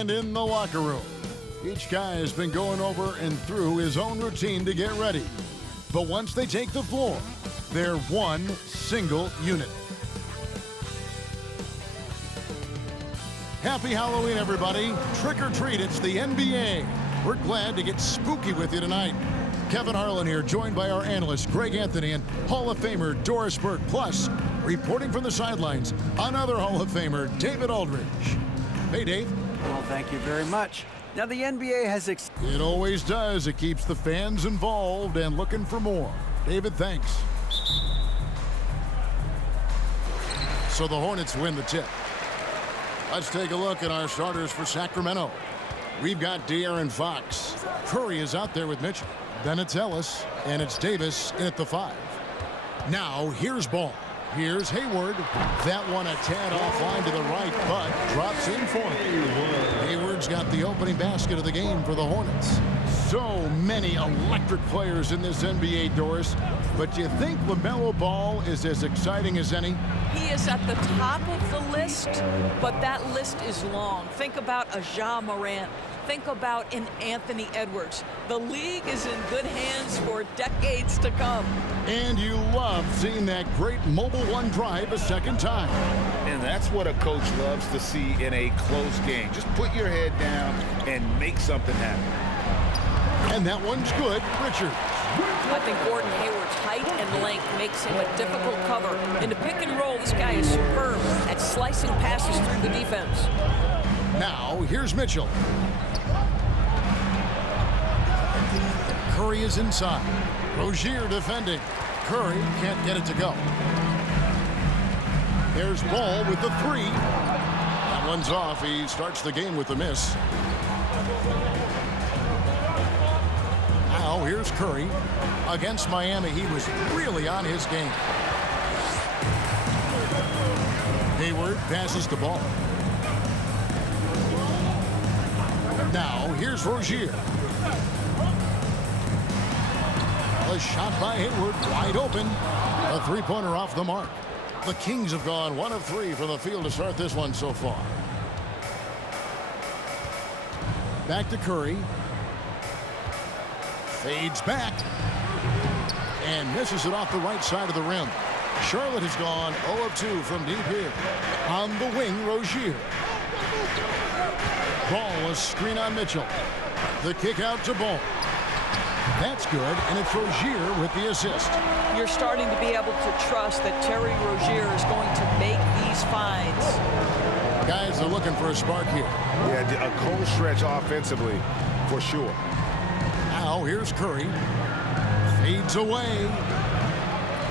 And in the locker room, each guy has been going over and through his own routine to get ready. But once they take the floor, they're one single unit. Happy Halloween, everybody. Trick or treat, it's the NBA. We're glad to get spooky with you tonight. Kevin Harlan here, joined by our analysts, Greg Anthony and Hall of Famer Doris Burke. Plus, reporting from the sidelines, another Hall of Famer, David Aldridge. Hey, Dave. Well, thank you very much. Now, the NBA has... It always does. It keeps the fans involved and looking for more. David, thanks. So the Hornets win the tip. Let's take a look at our starters for Sacramento. We've got De'Aaron Fox. Curry is out there with Mitchell. Then it's Ellis, and it's Davis in at the 5. Now, here's Ball. Here's Hayward. That one a tad offline to the right, but drops in for him. Hayward's got the opening basket of the game for the Hornets. So many electric players in this NBA, Doris. But do you think LaMelo Ball is as exciting as any? He is at the top of the list, but that list is long. Think about a Ja Morant. Think about an Anthony Edwards. The league is in good hands for decades to come. And you love seeing that great mobile one drive a second time. And that's what a coach loves to see in a close game. Just put your head down and make something happen. And that one's good. Richard. I think Gordon Hayward's height and length makes him a difficult cover. In the pick and roll, this guy is superb at slicing passes through the defense. Now, here's Mitchell. Curry is inside. Rozier defending. Curry can't get it to go. There's Ball with the 3. That one's off. He starts the game with a miss. Now here's Curry. Against Miami, he was really on his game. Hayward passes the ball. Now here's Rozier. A shot by Hayward, wide open. A three-pointer off the mark. The Kings have gone 1 of 3 from the field to start this one so far. Back to Curry. Fades back. And misses it off the right side of the rim. Charlotte has gone 0 of 2 from deep here. On the wing, Rozier. Ball, a screen on Mitchell. The kick out to Ball. That's good, and it's Rozier with the assist. You're starting to be able to trust that Terry Rozier is going to make these finds. Guys are looking for a spark here. Yeah, a cold stretch offensively, for sure. Now here's Curry. Fades away.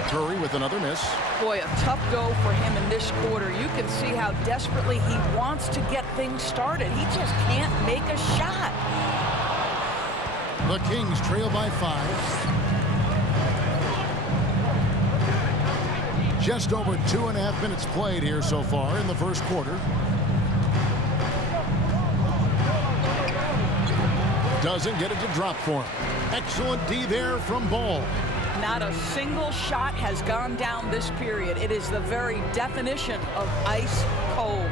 Curry with another miss. Boy, a tough go for him in this quarter. You can see how desperately he wants to get things started. He just can't make a shot. The Kings trail by 5. Just over 2.5 minutes played here so far in the first quarter. Doesn't get it to drop for him. Excellent D there from Ball. Not a single shot has gone down this period. It is the very definition of ice cold.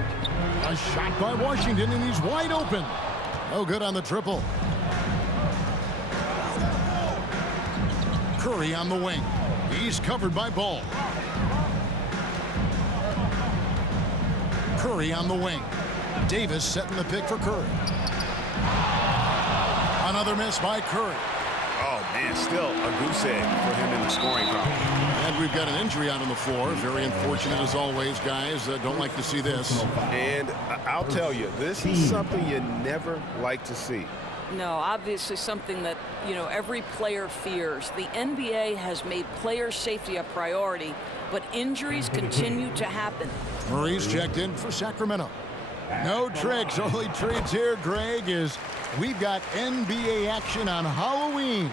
A shot by Washington, and he's wide open. No good on the triple. Curry on the wing. He's covered by Ball. Curry on the wing. Davis setting the pick for Curry. Another miss by Curry. Oh, man, still a goose egg for him in the scoring column. And we've got an injury out on the floor. Very unfortunate as always, guys. Don't like to see this. And I'll tell you, this is something you never like to see. No, obviously something that, every player fears. The NBA has made player safety a priority, but injuries continue to happen. Murray's checked in for Sacramento. No tricks, only treats here, Greg, is we've got NBA action on Halloween.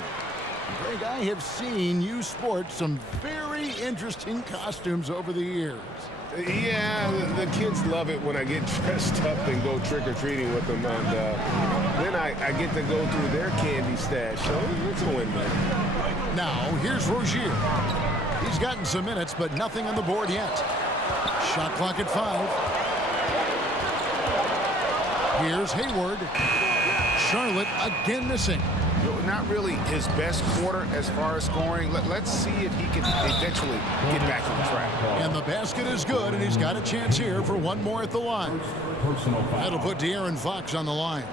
Greg, I have seen you sport some very interesting costumes over the years. Yeah, the kids love it when I get dressed up and go trick-or-treating with them. And then I get to go through their candy stash. So it's a win-win. Now, here's Rozier. He's gotten some minutes, but nothing on the board yet. Shot clock at 5. Here's Hayward. Charlotte again missing. Not really his best quarter as far as scoring. Let's see if he can eventually get back on track. And the basket is good, and he's got a chance here for one more at the line. That'll put De'Aaron Fox on the line.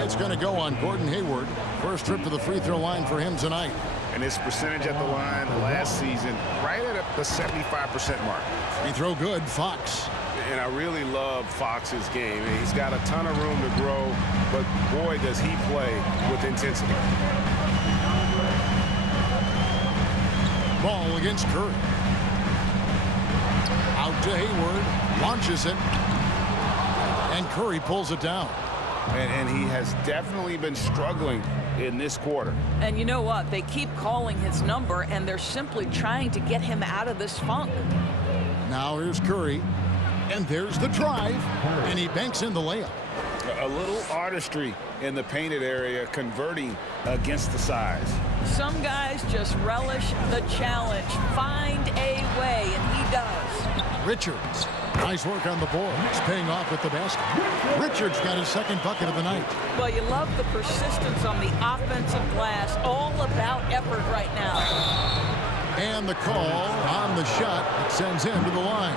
It's going to go on Gordon Hayward. First trip to the free throw line for him tonight. And his percentage at the line last season, right at the 75% mark. Free throw good, Fox. And I really love Fox's game. He's got a ton of room to grow, but boy, does he play with intensity. Ball against Curry. Out to Hayward. Launches it. And Curry pulls it down. And he has definitely been struggling in this quarter. And you know what? They keep calling his number, and they're simply trying to get him out of this funk. Now here's Curry. And there's the drive. And he banks in the layup. A little artistry in the painted area, converting against the size. Some guys just relish the challenge. Find a way, and he does. Richards. Nice work on the board. It's paying off with the basket. Richards got his second bucket of the night. Well, you love the persistence on the offensive glass. All about effort right now. And the call on the shot that sends him to the line.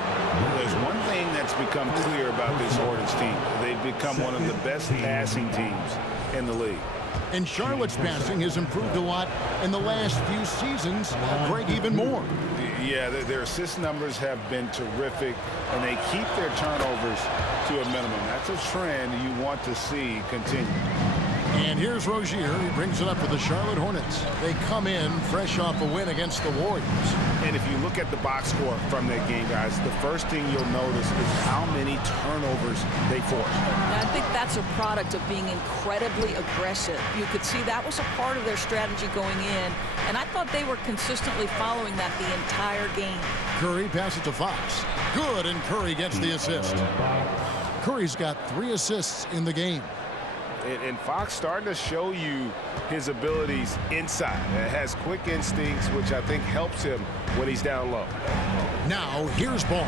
There's one thing that's become clear about this Hornets team. They've become one of the best passing teams in the league. And Charlotte's passing has improved a lot in the last few seasons. Greg, even more. Yeah, their assist numbers have been terrific, and they keep their turnovers to a minimum. That's a trend you want to see continue. And here's Rozier. He brings it up for the Charlotte Hornets. They come in fresh off a win against the Warriors. And if you look at the box score from that game, guys, the first thing you'll notice is how many turnovers they forced. I think that's a product of being incredibly aggressive. You could see that was a part of their strategy going in, and I thought they were consistently following that the entire game. Curry passes to Fox. Good, and Curry gets the assist. Curry's got 3 assists in the game. And Fox starting to show you his abilities inside. It has quick instincts, which I think helps him when he's down low. Now, here's Ball.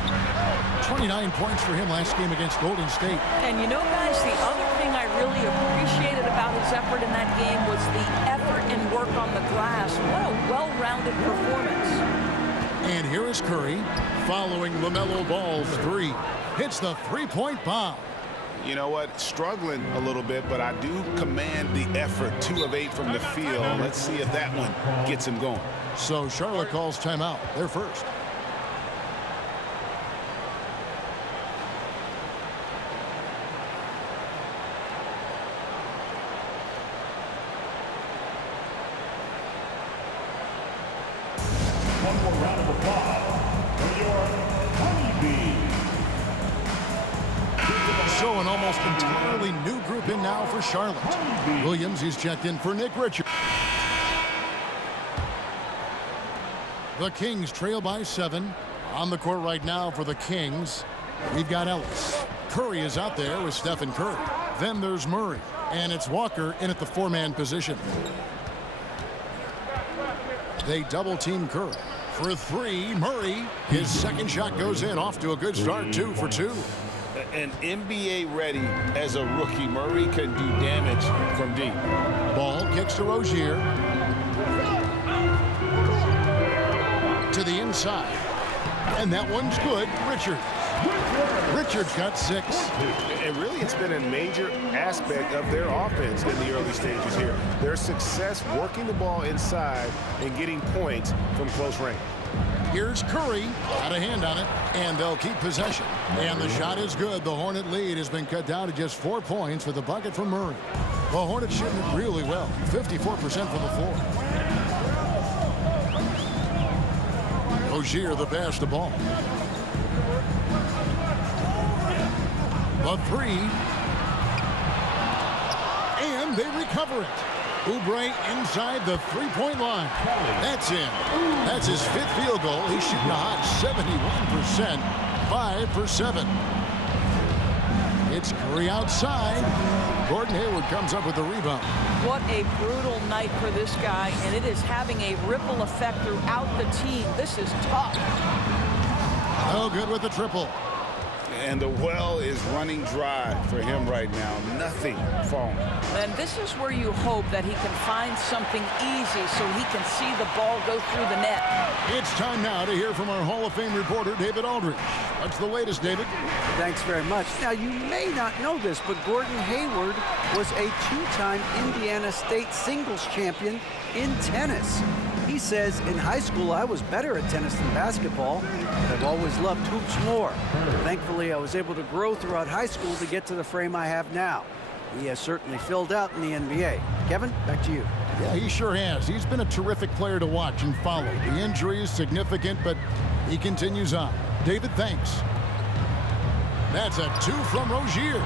29 points for him last game against Golden State. And you know, guys, the other thing I really appreciated about his effort in that game was the effort and work on the glass. What a well-rounded performance. And here is Curry following LaMelo Ball's 3. Hits the three-point bomb. You know what? Struggling a little bit, but I do command the effort. 2 of 8 from the field. Let's see if that one gets him going. So Charlotte calls timeout. They're first. One more round of applause for your honeybee. So an almost entirely new group in now for Charlotte. Williams, he's checked in for Nick Richards. The Kings trail by 7. On the court right now for the Kings, we've got Ellis. Curry is out there with Stephen Curry. Then there's Murray. And it's Walker in at the 4-man position. They double-team Curry. For 3, Murray. His second shot goes in. Off to a good start, 2 for 2. And NBA ready as a rookie. Murray can do damage from deep. Ball kicks to Rozier. To the inside. And that one's good. Richards got 6. And really, it's been a major aspect of their offense in the early stages here. Their success working the ball inside and getting points from close range. Here's Curry. Got a hand on it. And they'll keep possession. And the shot is good. The Hornet lead has been cut down to just 4 points with the bucket from Murray. The Hornets shooting it really well. 54% from the floor. Rozier the pass to Ball. The 3. And they recover it. Oubre inside the 3-point line. That's in. That's his 5th field goal. He's shooting a hot 71%. 5 for 7. It's Curry outside. Gordon Hayward comes up with the rebound. What a brutal night for this guy, and it is having a ripple effect throughout the team. This is tough. Oh, good with the triple. And the well is running dry for him right now. Nothing falling. And this is where you hope that he can find something easy so he can see the ball go through the net. It's time now to hear from our Hall of Fame reporter, David Aldridge. What's the latest, David? Thanks very much. Now, you may not know this, but Gordon Hayward was a two-time Indiana State singles champion in tennis. He says, in high school, I was better at tennis than basketball, but I've always loved hoops more. Thankfully, I was able to grow throughout high school to get to the frame I have now. He has certainly filled out in the NBA. Kevin, back to you. Yeah, he sure has. He's been a terrific player to watch and follow. The injury is significant, but he continues on. David, thanks. That's a 2 from Rozier.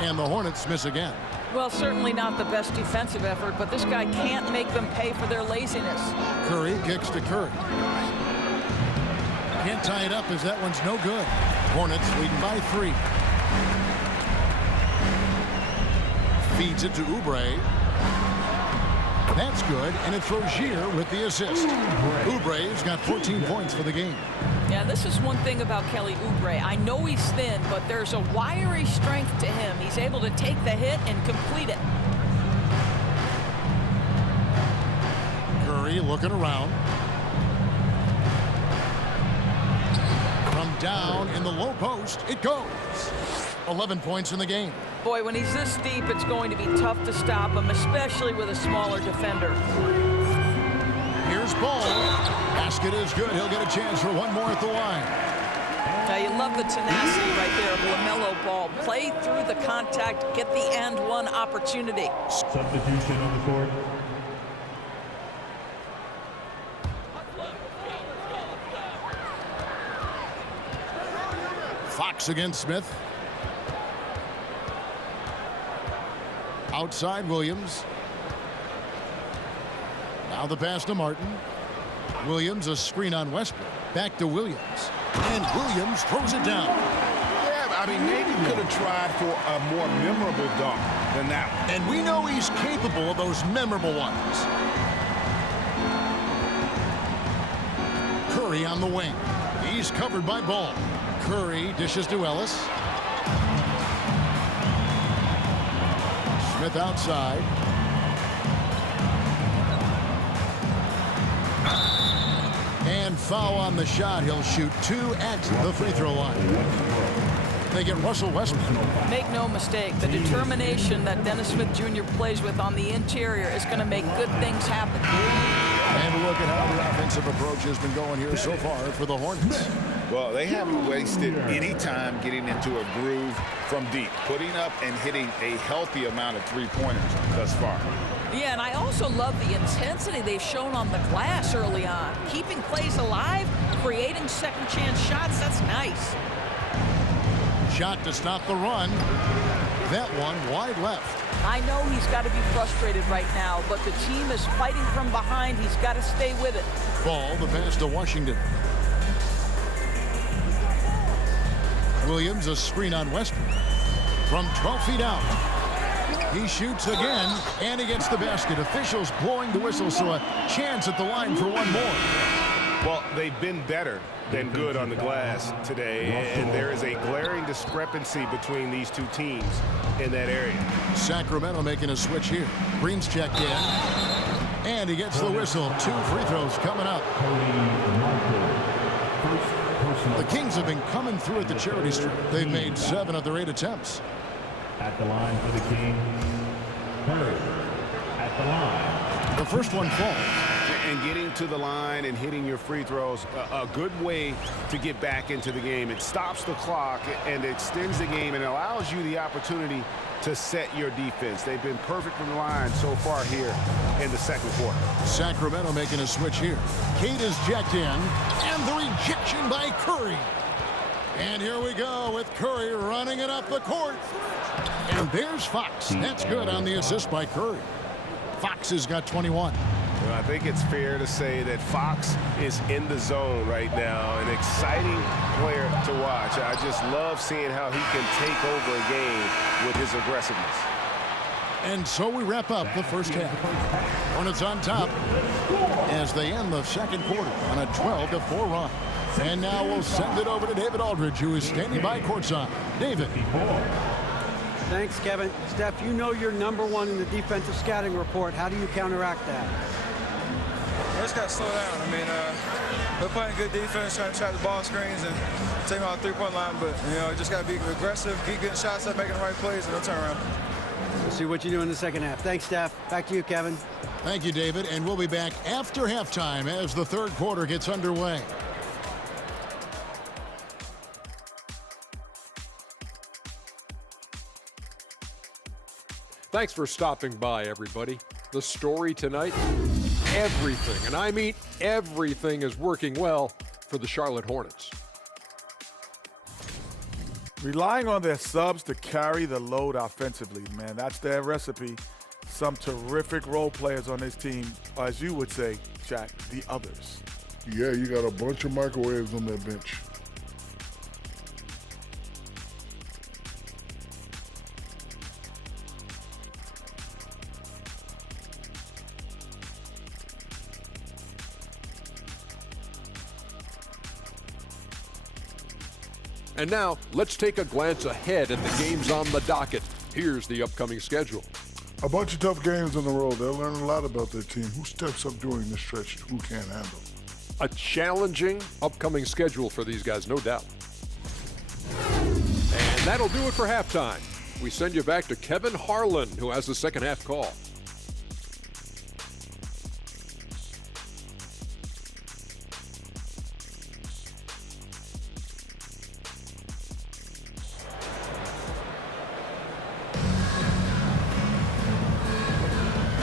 And the Hornets miss again. Well, certainly not the best defensive effort, but this guy can't make them pay for their laziness. Curry kicks to Curry. Can't tie it up as that one's no good. Hornets leading by 3. Feeds it to Oubre. That's good, and it's Rozier with the assist. Oubre's got 14 points for the game. Yeah, this is one thing about Kelly Oubre. I know he's thin, but there's a wiry strength to him. He's able to take the hit and complete it. Curry looking around. From down in the low post, it goes. 11 points in the game. Boy, when he's this deep, it's going to be tough to stop him, especially with a smaller defender. Here's Ball. Basket is good. He'll get a chance for one more at the line. Now, you love the tenacity right there of LaMelo Ball. Play through the contact, get the and one opportunity. Substitution on the court. Fox against Smith. Outside Williams. Now the pass to Martin. Williams, a screen on Westbrook. Back to Williams. And Williams throws it down. Yeah, I mean, maybe could have tried for a more memorable dunk than that one. And we know he's capable of those memorable ones. Curry on the wing. He's covered by Ball. Curry dishes to Ellis. Smith outside. And foul on the shot. He'll shoot 2 at the free throw line. They get Russell Westbrook. Make no mistake, the determination that Dennis Smith Jr. plays with on the interior is going to make good things happen. And look at how the offensive approach has been going here so far for the Hornets. Well, they haven't wasted any time getting into a groove from deep, putting up and hitting a healthy amount of three-pointers thus far. Yeah, and I also love the intensity they've shown on the glass early on. Keeping plays alive, creating second-chance shots, that's nice. Shot to stop the run. That one wide left. I know he's got to be frustrated right now, but the team is fighting from behind. He's got to stay with it. Ball, the pass to Washington. Williams, a screen on Westbrook. From 12 feet out. He shoots again, and he gets the basket. Officials blowing the whistle, so a chance at the line for one more. Well, they've been better than good on the glass today, and there is a glaring discrepancy between these two teams in that area. Sacramento making a switch here. Green's checked in, and he gets the whistle. 2 free throws coming up. The Kings have been coming through at the charity strip. They've made 7 of their 8 attempts. At the line for the Kings, Curry. At the line. The first one falls. And getting to the line and hitting your free throws, a good way to get back into the game. It stops the clock and extends the game and allows you the opportunity to set your defense. They've been perfect from the line so far here in the second quarter. Sacramento making a switch here. Cade is checked in, and the rejection by Curry. And here we go with Curry running it up the court. And there's Fox. That's good on the assist by Curry. Fox has got 21. Well, I think it's fair to say that Fox is in the zone right now. An exciting player to watch. I just love seeing how he can take over a game with his aggressiveness. And so we wrap up the first half. Hornets on top as they end the second quarter on a 12-4 run. And now we'll send it over to David Aldridge, who is standing by courtside. David. Thanks, Kevin. Steph, you know you're #1 in the defensive scouting report. How do you counteract that? I just got to slow down. I mean, we're playing good defense, trying to trap the ball screens and take them out the three-point line. But, you know, just got to be aggressive, keep getting shots up, making the right plays, and no turnaround. We'll see what you do in the second half. Thanks, Steph. Back to you, Kevin. Thank you, David. And we'll be back after halftime as the third quarter gets underway. Thanks for stopping by, everybody. The story tonight, everything, and I mean everything, is working well for the Charlotte Hornets. Relying on their subs to carry the load offensively, man, that's their recipe. Some terrific role players on this team, as you would say, Shaq, the others. Yeah, you got a bunch of microwaves on that bench. And now, let's take a glance ahead at the games on the docket. Here's the upcoming schedule. A bunch of tough games on the road. They'll learn a lot about their team. Who steps up during this stretch and who can't handle. A challenging upcoming schedule for these guys, no doubt. And that'll do it for halftime. We send you back to Kevin Harlan, who has the second half call.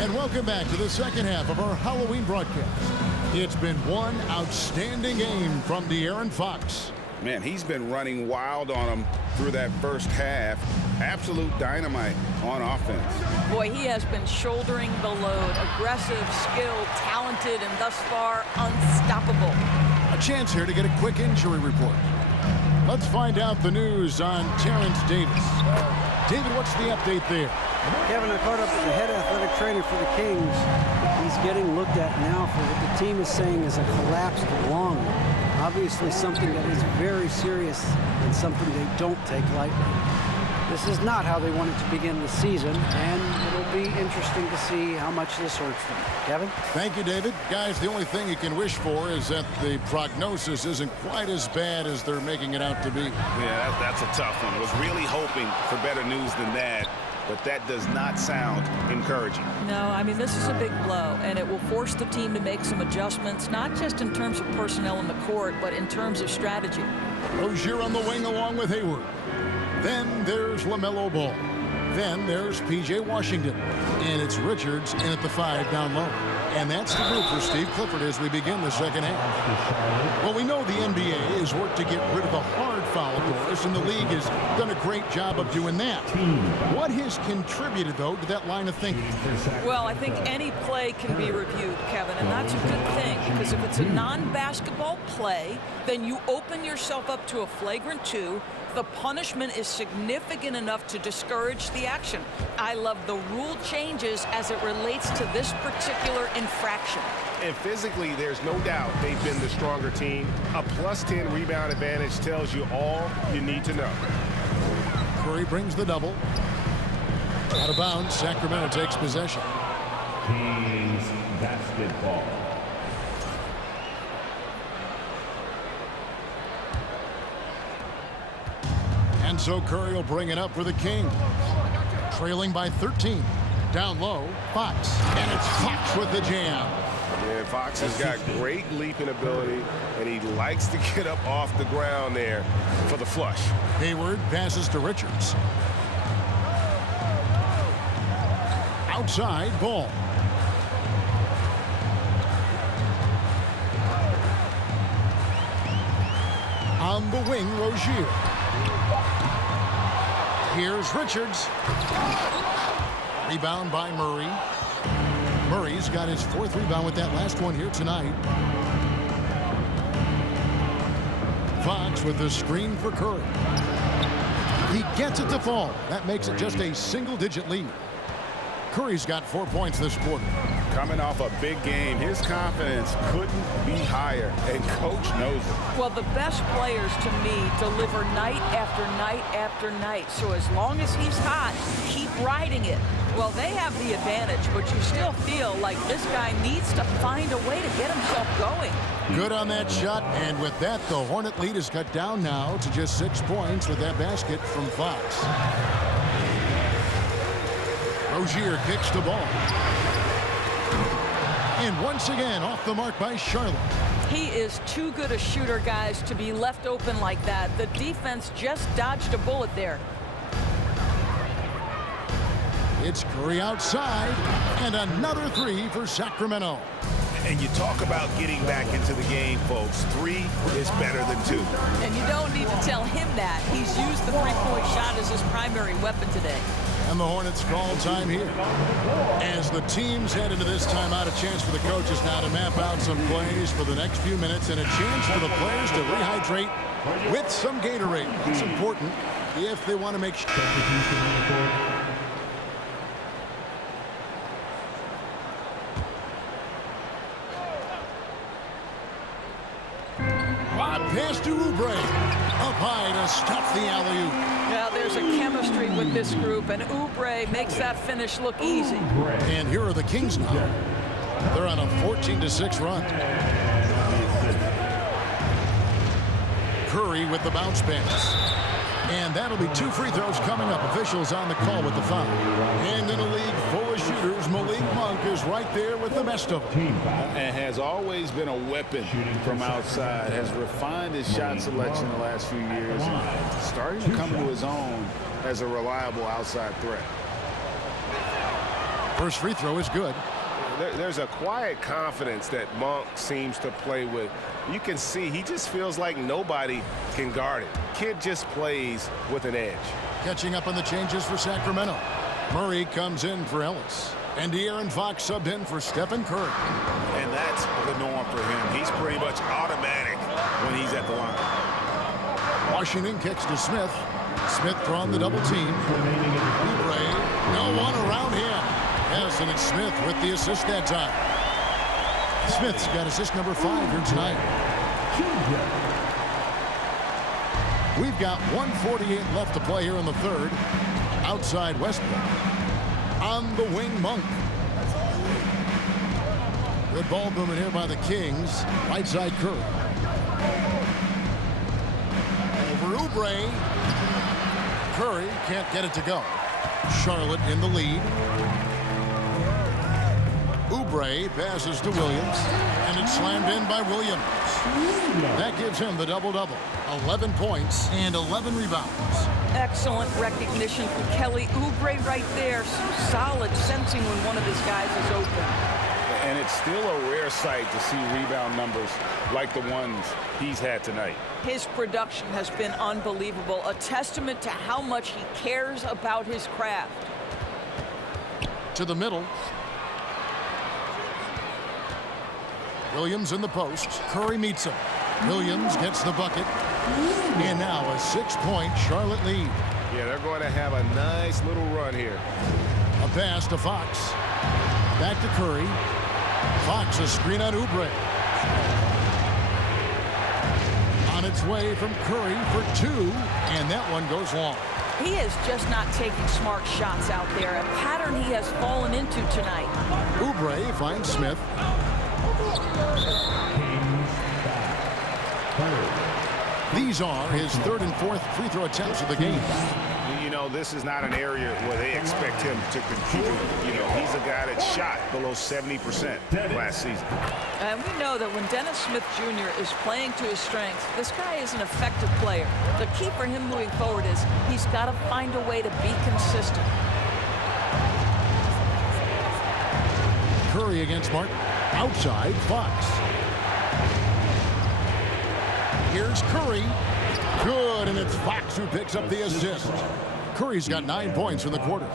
And welcome back to the second half of our Halloween broadcast. It's been one outstanding game from De'Aaron Fox. Man, he's been running wild on them through that first half. Absolute dynamite on offense. Boy, he has been shouldering the load. Aggressive, skilled, talented, and thus far unstoppable. A chance here to get a quick injury report. Let's find out the news on Terrence Davis. David, what's the update there? Kevin, I caught up with the head athletic trainer for the Kings. He's getting looked at now for what the team is saying is a collapsed lung. Obviously something that is very serious and something they don't take lightly. This is not how they wanted to begin the season, and it'll be interesting to see how much this hurts them. Kevin? Thank you, David. Guys, the only thing you can wish for is that the prognosis isn't quite as bad as they're making it out to be. Yeah, that's a tough one. Was really hoping for better news than that, but that does not sound encouraging. No, I mean, this is a big blow, and it will force the team to make some adjustments, not just in terms of personnel in the court, but in terms of strategy. Rozier on the wing along with Hayward. Then there's LaMelo Ball. Then there's P.J. Washington. And it's Richards in at the 5 down low. And that's the group for Steve Clifford as we begin the second half. Well, we know the NBA has worked to get rid of the hard foul doors, and the league has done a great job of doing that. What has contributed, though, to that line of thinking? Well, I think any play can be reviewed, Kevin, and that's a good thing, because if it's a non-basketball play, then you open yourself up to a flagrant 2. The punishment is significant enough to discourage the action. I love the rule changes as it relates to this particular infraction. And physically, there's no doubt they've been the stronger team. A +10 rebound advantage tells you all you need to know. Curry brings the double. Out of bounds, Sacramento takes possession. Kings basketball. And so Curry will bring it up for the Kings. Trailing by 13. Down low, Fox. And it's Fox with the jam. Yeah, Fox has got great leaping ability, and he likes to get up off the ground there for the flush. Hayward passes to Richards. Outside, Ball. On the wing, Rozier. Here's Richards. Rebound by Murray. Murray's got his 4th rebound with that last one here tonight. Fox with the screen for Curry. He gets it to fall. That makes it just a single-digit lead. Curry's got 4 points this quarter. Coming off a big game, his confidence couldn't be higher, and coach knows it. Well, the best players to me deliver night after night after night. So as long as he's hot, keep riding it. Well, they have the advantage, but you still feel like this guy needs to find a way to get himself going. Good on that shot, and with that, the Hornet lead is cut down now to just 6 points with that basket from Fox. Rozier kicks the ball. And once again, off the mark by Charlotte. He is too good a shooter, guys, to be left open like that. The defense just dodged a bullet there. It's Curry outside, and another three for Sacramento. And you talk about getting back into the game, folks. 3 is better than 2. And you don't need to tell him that. He's used the three-point shot as his primary weapon today. And the Hornets call time here. As the teams head into this timeout, a chance for the coaches now to map out some plays for the next few minutes and a chance for the players to rehydrate with some Gatorade. It's important if they want to make sure. Pass to Oubre. Up high to stuff the alley-oop. Now there's a chemistry with this group, and Oubre makes that finish look easy. And here are the Kings now. They're on a 14-6 run. Curry with the bounce pass. And that'll be 2 free throws coming up. Officials on the call with the foul. And in a league full of shooters, Malik Monk is right there with the best of them. And has always been a weapon from outside. Has refined his shot selection the last few years. And starting to come to his own as a reliable outside threat. First free throw is good. There's a quiet confidence that Monk seems to play with. You can see he just feels like nobody can guard it. Kid just plays with an edge. Catching up on the changes for Sacramento. Murray comes in for Ellis. And De'Aaron Fox subbed in for Stephen Curry. And that's the norm for him. He's pretty much automatic when he's at the line. Washington kicks to Smith. Smith drawn the double team. Oubre, no one around him. Yes, and it's Smith with the assist that time. Smith's got assist number 5 here tonight. We've got 1:48 left to play here in the third. Outside Westbrook. On the wing, Monk. Good ball movement here by the Kings. Right side, Curry. Over Oubre. Curry can't get it to go. Charlotte in the lead. Oubre passes to Williams, and it's slammed in by Williams. That gives him the double-double. 11 points and 11 rebounds. Excellent recognition from Kelly Oubre right there. So solid, sensing when one of his guys is open. And it's still a rare sight to see rebound numbers like the ones he's had tonight. His production has been unbelievable, a testament to how much he cares about his craft. To the middle. Williams in the post. Curry meets him. Williams gets the bucket. And now a 6-point Charlotte lead. Yeah, they're going to have a nice little run here. A pass to Fox. Back to Curry. Fox a screen on Oubre. On its way from Curry for 2, and that one goes long. He is just not taking smart shots out there, a pattern he has fallen into tonight. Oubre finds Smith. These are his 3rd and 4th free throw attempts of the game. You know, this is not an area where they expect him to contribute. You know, he's a guy that shot below 70% last season. And we know that when Dennis Smith Jr. is playing to his strengths, this guy is an effective player. The key for him moving forward is he's got to find a way to be consistent. Curry against Martin. Outside, Fox. Here's Curry. Good, and it's Fox who picks up the assist. Curry's got 9 points in the quarter.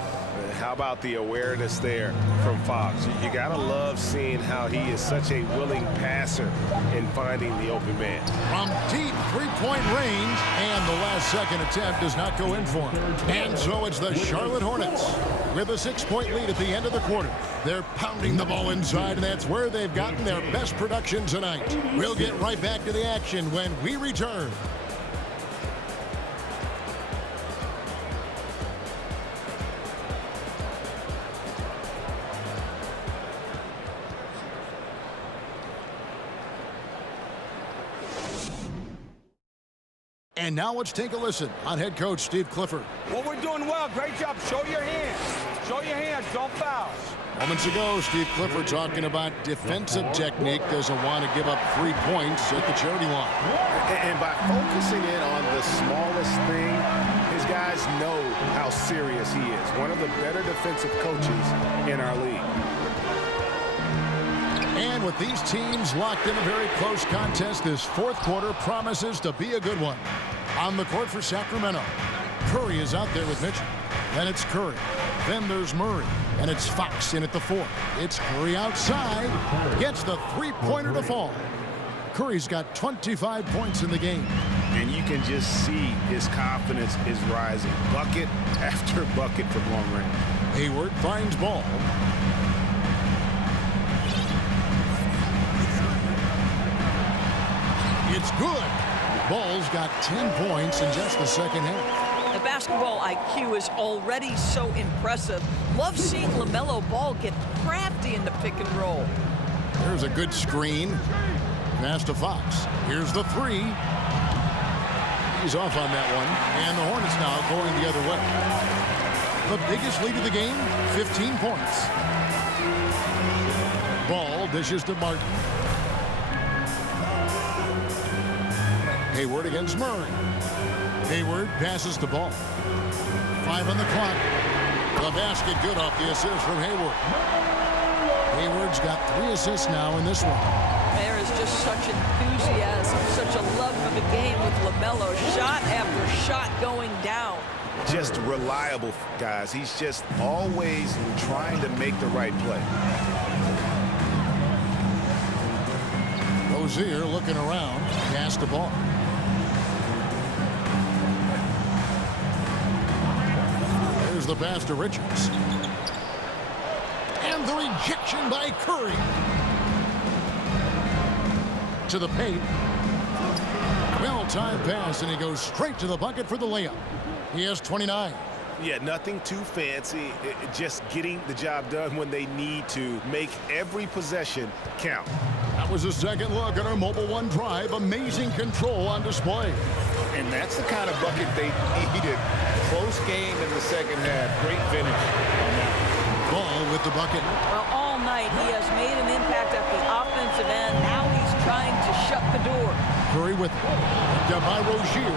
How about the awareness there from Fox? You got to love seeing how he is such a willing passer in finding the open man. From deep three-point range, and the last second attempt does not go in for him. And so it's the Charlotte Hornets with a 6-point lead at the end of the quarter. They're pounding the ball inside, and that's where they've gotten their best production tonight. We'll get right back to the action when we return. And now let's take a listen on head coach Steve Clifford. Well, we're doing well. Great job. Show your hands. Show your hands. Don't foul. Moments ago, Steve Clifford talking about defensive technique. Doesn't want to give up 3 points at the charity line. And by focusing in on the smallest thing, his guys know how serious he is. One of the better defensive coaches in our league. And with these teams locked in a very close contest, this fourth quarter promises to be a good one. On the court for Sacramento, Curry is out there with Mitchell. Then it's Curry. Then there's Murray. And it's Fox in at the 4. It's Curry outside. Gets the three-pointer to fall. Curry's got 25 points in the game. And you can just see his confidence is rising. Bucket after bucket from long range. Hayward finds ball. It's good. Ball's got 10 points in just the second half. The basketball IQ is already so impressive. Love seeing LaMelo Ball get crafty in the pick and roll. There's a good screen. Pass to Fox. Here's the 3. He's off on that one. And the Hornets now going the other way. The biggest lead of the game, 15 points. Ball dishes to Martin. Hayward against Murray. Hayward passes the ball. 5 on the clock. The basket good off the assist from Hayward. Hayward's got 3 assists now in this one. There is just such enthusiasm, such a love for the game with LaMelo. Shot after shot going down. Just reliable, guys. He's just always trying to make the right play. Rozier looking around. Pass the ball. There's the pass to Richards. And the rejection by Curry. To the paint. Well-timed pass, and he goes straight to the bucket for the layup. He has 29. Yeah, nothing too fancy. Just getting the job done when they need to. Make every possession count. That was a second look at our Mobile One drive. Amazing control on display. And that's the kind of bucket they needed. Close game in the second half. Great finish on that. Ball with the bucket. Well, all night he has made an impact at the offensive end. Now he's trying to shut the door. Curry with it. Down by Rozier.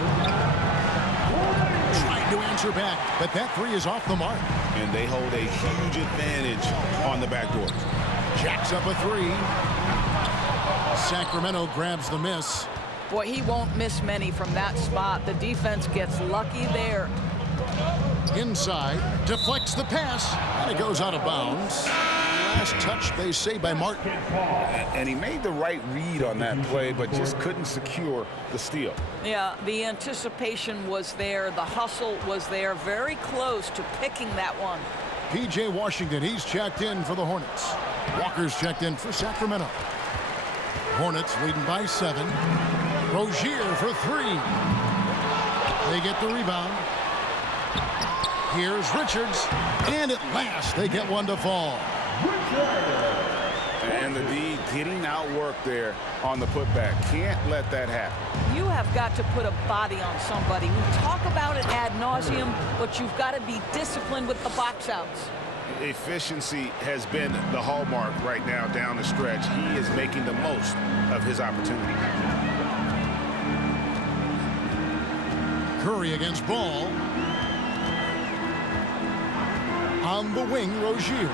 Trying to answer back, but that 3 is off the mark. And they hold a huge advantage on the backdoor. Jacks up a 3. Sacramento grabs the miss. Boy, he won't miss many from that spot. The defense gets lucky there. Inside, deflects the pass, and it goes out of bounds. Last touch, they say, by Martin. And he made the right read on that play, but just couldn't secure the steal. Yeah, the anticipation was there. The hustle was there. Very close to picking that one. P.J. Washington, he's checked in for the Hornets. Walker's checked in for Sacramento. Hornets leading by 7. Rozier for 3. They get the rebound. Here's Richards. And at last, they get one to fall. And the D getting outworked there on the putback. Can't let that happen. You have got to put a body on somebody. We talk about it ad nauseum, but you've got to be disciplined with the box outs. Efficiency has been the hallmark right now down the stretch. He is making the most of his opportunity. Curry against Ball. On the wing, Rozier.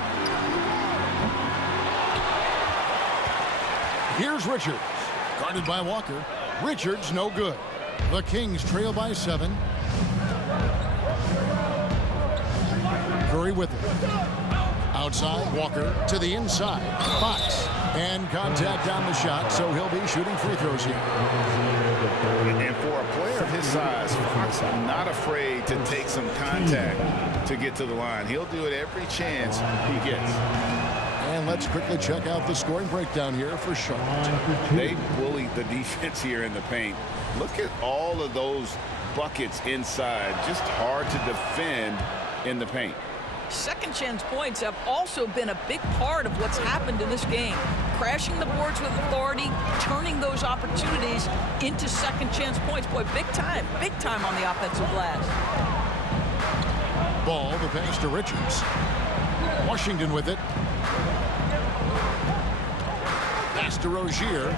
Here's Richards. Guarded by Walker. Richards no good. The Kings trail by 7. Curry with it. Outside, Walker to the inside. Fox. And contact on the shot, so he'll be shooting free throws here. And for a player of his size, Fox not afraid to take some contact to get to the line. He'll do it every chance he gets. And let's quickly check out the scoring breakdown here for Charlotte. They bullied the defense here in the paint. Look at all of those buckets inside. Just hard to defend in the paint. Second chance points have also been a big part of what's happened in this game. Crashing the boards with authority, turning those opportunities into second chance points. Boy, big time on the offensive glass. Ball, the pass to Richards. Washington with it. Pass to Rozier.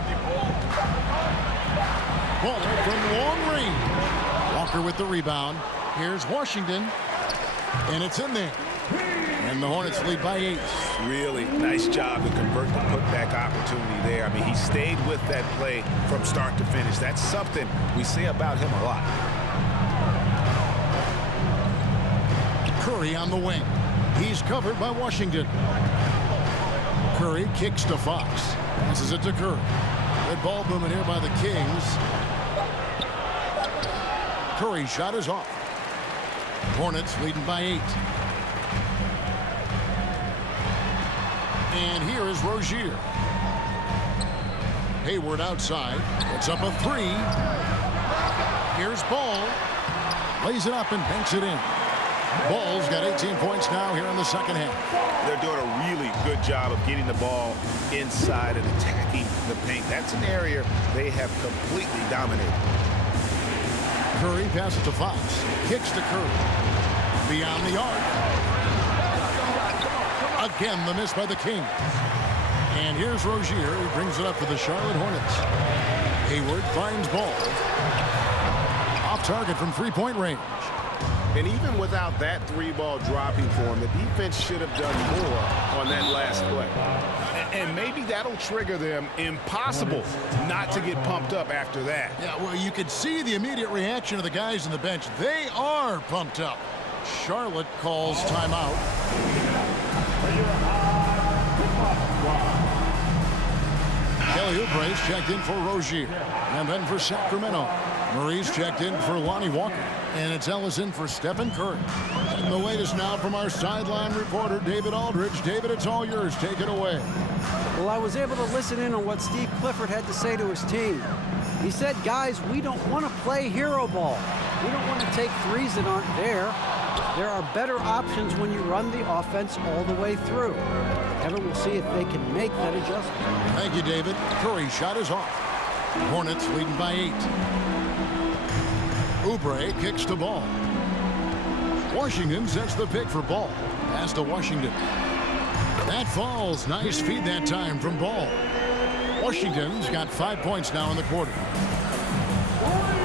Ball from long range. Walker with the rebound. Here's Washington. And it's in there. And the Hornets lead by 8. Really nice job to convert the putback opportunity there. I mean, he stayed with that play from start to finish. That's something we say about him a lot. Curry on the wing. He's covered by Washington. Curry kicks to Fox. Passes it to Curry. Good ball movement here by the Kings. Curry's shot is off. Hornets leading by 8. And here is Rozier. Hayward outside. It's up a 3. Here's Ball. Lays it up and banks it in. Ball's got 18 points now here in the second half. They're doing a really good job of getting the ball inside and attacking the paint. That's an area they have completely dominated. Curry passes to Fox. Kicks to Curry. Beyond the arc. Again, the miss by the Kings. And here's Rozier, who brings it up for the Charlotte Hornets. Hayward finds Ball. Off target from three-point range. And even without that 3-ball dropping for him, the defense should have done more on that last play. And maybe that'll trigger them. Impossible not to get pumped up after that. Yeah, well, you could see the immediate reaction of the guys on the bench. They are pumped up. Charlotte calls timeout. Kelly Oubre's checked in for Rozier. And then for Sacramento, Murray's checked in for Lonnie Walker. And it's Ellison for Stephen Curry. And the latest now from our sideline reporter, David Aldridge. David, it's all yours. Take it away. Well, I was able to listen in on what Steve Clifford had to say to his team. He said, guys, we don't want to play hero ball. We don't want to take threes that aren't there. There are better options when you run the offense all the way through. Ever will see if they can make that adjustment. Thank you, David. Curry's shot is off. Hornets leading by 8. Oubre kicks to Ball. Washington sets the pick for Ball. Pass to Washington. That falls. Nice feed that time from Ball. Washington's got 5 points now in the quarter.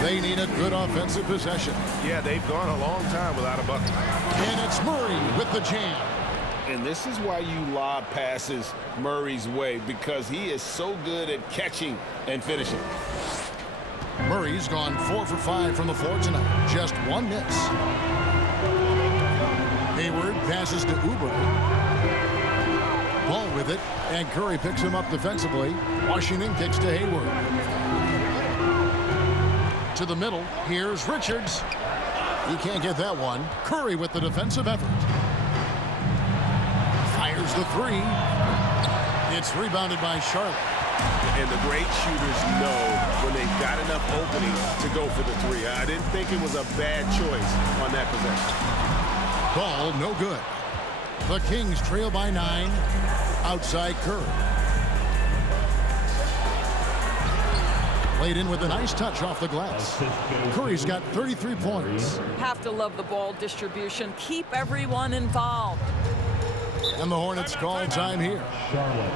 They need a good offensive possession. Yeah, they've gone a long time without a bucket. And it's Murray with the jam. And this is why you lob passes Murray's way, because he is so good at catching and finishing. Murray's gone 4 for 5 from the floor tonight. Just one miss. Hayward passes to Oubre. Ball with it, and Curry picks him up defensively. Washington kicks to Hayward. To the middle, here's Richards. He can't get that one. Curry with the defensive effort. Fires the 3. It's rebounded by Charlotte. And the great shooters know when they've got enough opening to go for the 3. I didn't think it was a bad choice on that possession. Ball no good. The Kings trail by 9. Outside Curry. Played in with a nice touch off the glass. Curry's got 33 points. Have to love the ball distribution. Keep everyone involved. And the Hornets call time here. Charlotte.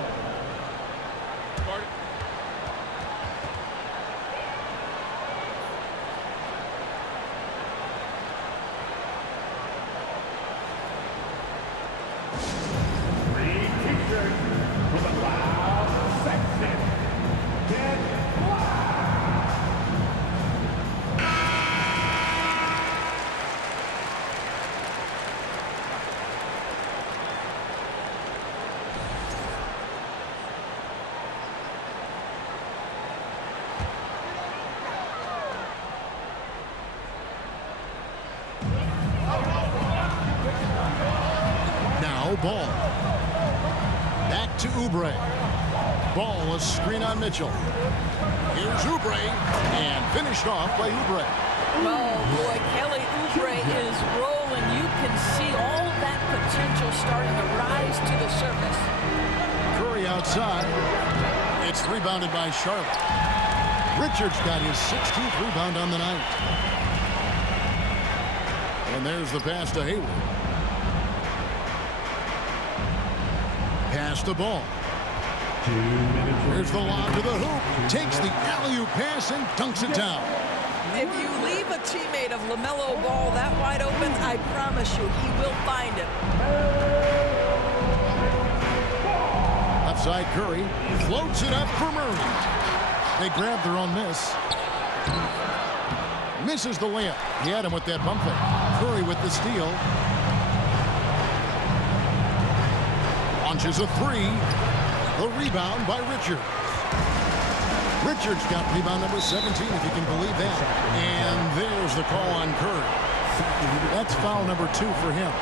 Ball. Back to Oubre. Ball, a screen on Mitchell. Here's Oubre, and finished off by Oubre. Oh, boy, Kelly Oubre is rolling. You can see all that potential starting to rise to the surface. Curry outside. It's rebounded by Charlotte. Richards got his 16th rebound on the night. And there's the pass to Hayward. Pass the Ball. Here's the lob to the hoop. Takes the alley-oop pass and dunks it down. If you leave a teammate of LaMelo Ball that wide open, I promise you, he will find him. Left side Curry floats it up for Murray. They grab their own miss. Misses the layup. He had him with that bump fake. Curry with the steal. Launches a three. The rebound by Richards. Richards got rebound number 17, if you can believe that. And there's the call on Curry. That's foul number 2 for him.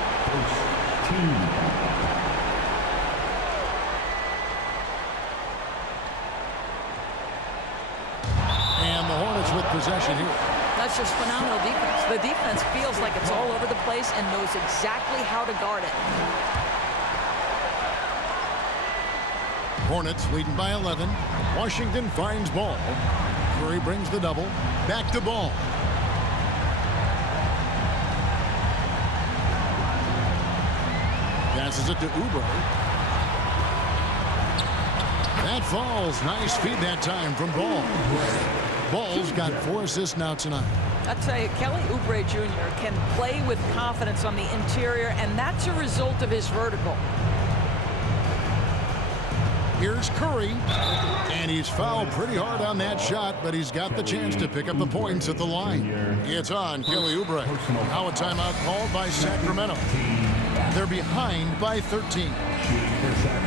And the Hornets with possession here. That's just phenomenal defense. The defense feels like it's all over the place and knows exactly how to guard it. Hornets leading by 11. Washington finds Ball. Curry brings the double. Back to Ball. Passes it to Oubre. That falls. Nice feed that time from Ball. Ball's got 4 assists now tonight. I tell you, Kelly Oubre Jr. can play with confidence on the interior, and that's a result of his vertical. Here's Curry, and he's fouled pretty hard on that shot, but he's got the chance to pick up the points at the line. It's on Kelly Oubre. Now a timeout called by Sacramento. They're behind by 13.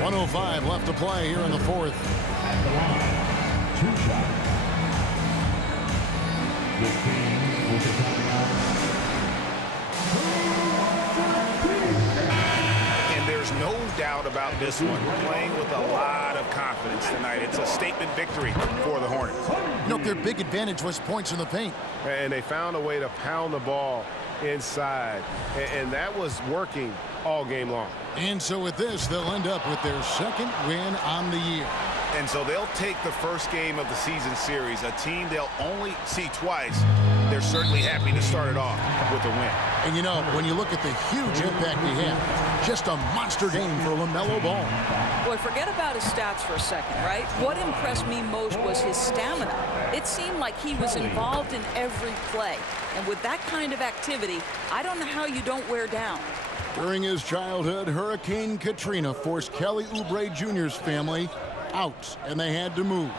1:05 left to play here in the fourth. At the line, 2 shots. This team will be coming out. There's no doubt about this one. Playing with a lot of confidence tonight. It's a statement victory for the Hornets. Nope, their big advantage was points in the paint. And they found a way to pound the ball inside. And that was working all game long. And so with this, they'll end up with their 2nd win on the year. And so they'll take the first game of the season series, a team they'll only see twice. They're certainly happy to start it off with a win. And you know, when you look at the huge impact he had, just a monster game for LaMelo Ball. Boy, forget about his stats for a second, right? What impressed me most was his stamina. It seemed like he was involved in every play. And with that kind of activity, I don't know how you don't wear down. During his childhood, Hurricane Katrina forced Kelly Oubre Jr.'s family out, and they had to move.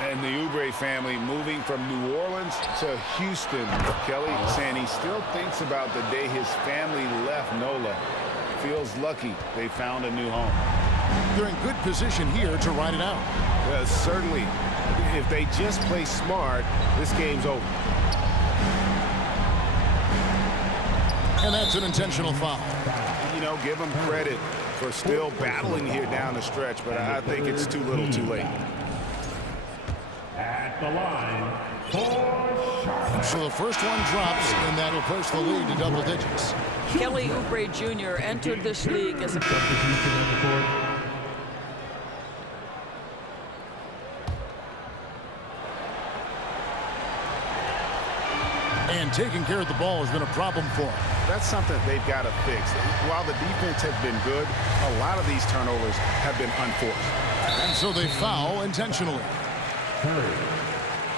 And the Oubre family moving from New Orleans to Houston. Kelly saying he still thinks about the day his family left NOLA. Feels lucky they found a new home. They're in good position here to ride it out. Certainly, if they just play smart, this game's over. And that's an intentional foul. You know, give them credit for still battling here down the stretch, but I think it's too little too late. At the line, 4 shots. So the first one drops, and that'll push the lead to double digits. Kelly Oubre Jr. entered this league as a... And taking care of the ball has been a problem for them. That's something they've got to fix. While the defense has been good, a lot of these turnovers have been unforced. And so they foul intentionally. Curry,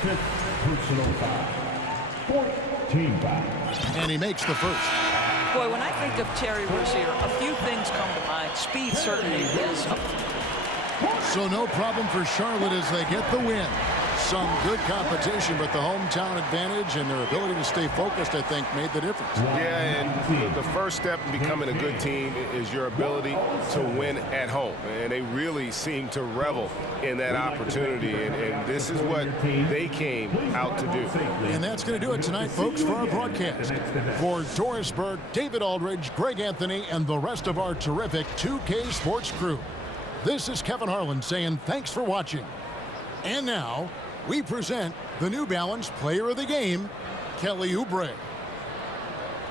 5th personal foul. 14 fouls. And he makes the first. Boy, when I think of Terry Rozier, a few things come to mind. Speed certainly is. So no problem for Charlotte as they get the win. Some good competition, but the hometown advantage and their ability to stay focused, I think, made the difference. Yeah, and the first step in becoming a good team is your ability to win at home. And they really seem to revel in that opportunity. And this is what they came out to do. And that's going to do it tonight, folks, for our broadcast. For Doris Burke, David Aldridge, Greg Anthony, and the rest of our terrific 2K Sports crew, this is Kevin Harlan saying thanks for watching. And now, we present the New Balance Player of the Game, Kelly Oubre.